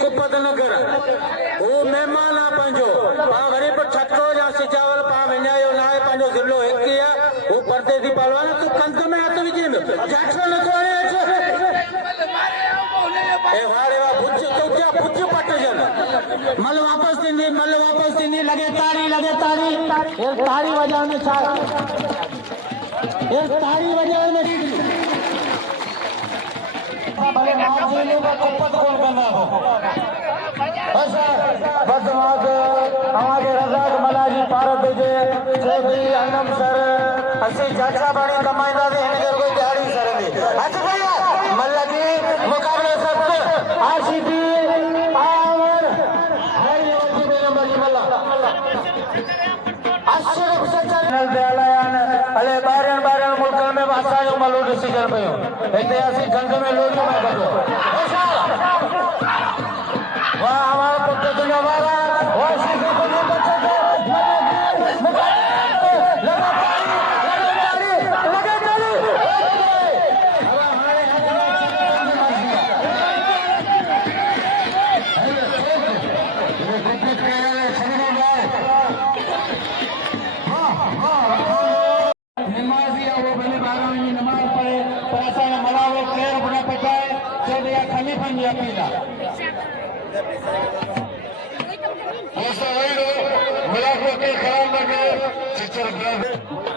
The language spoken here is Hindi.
कुपतनगर वो मेहमान आ पंजो पा गरीब छक्को या सिचावल पा वञायो ना पंजो ज़िलो एक ही है वो परदेसी पहलवान तू कंत में हथ विझे जैक्सन न कोने ए वारे वा बुच तो क्या बुच पट जन मल वापस थींदी लगे ताड़ी ये ताड़ी वजाने छा ये ताड़ी वजाने भले माजिले में कुपत कौन करना हो बस हमारे रजाक मलाजी भारत जे चौधरी अनम सर असी चाचा बड़ी कमाइंदा दे इनके कोई दिहाड़ी सर दी अच्छा भैया मल्ला जी मुकाबले सब आशिकी आवर हरी वजी नंबर जी मल्ला अशरफ सचल दयालयान अले बारन मुल्क में भाषा जो मलो डिसीजन पयो ऐतिहासिक जंग में लोग में बचो वाह हमारा पुत्र दुनियावाला वाह सीखे को नहीं बच्चे को नमाजी वो भले बारह में नमाज पढ़े पर ऐसा मलावे केर बना पटाए जब या खलीफा नहीं अपीला ऐसा वही मिला को के खराब लगे चिचर